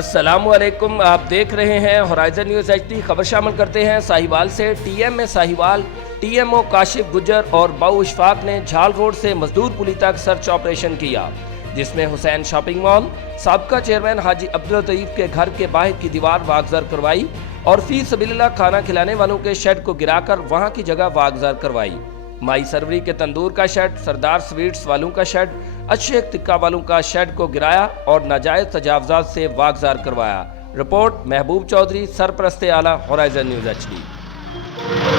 अस्सलामुअलैकुम, आप देख रहे हैं होराइजन न्यूज़ एचडी। खबर शामिल करते हैं साहिवाल से। टीएम में साहिवाल, टीएमओ काशिफ गुज्जर और बाऊ इशफाक ने झाल रोड से मजदूर पुली तक सर्च ऑपरेशन किया, जिसमें हुसैन शॉपिंग मॉल, साबका चेयरमैन हाजी अब्दुल लतीफ के घर के बाहर की दीवार वागजार करवाई और फी सबीलिल्लाह खाना खिलाने वालों के शेड को गिराकर वहां की जगह वागजार करवाई। माई सरवरी के तंदूर का शेड, सरदार स्वीट्स वालों का शेड, अशेख टिक्का वालों का शेड को गिराया और नाजायज तजावजात से वागजार करवाया। रिपोर्ट महबूब चौधरी, सरपरस्ते आला, होराइजन न्यूज़ एचडी।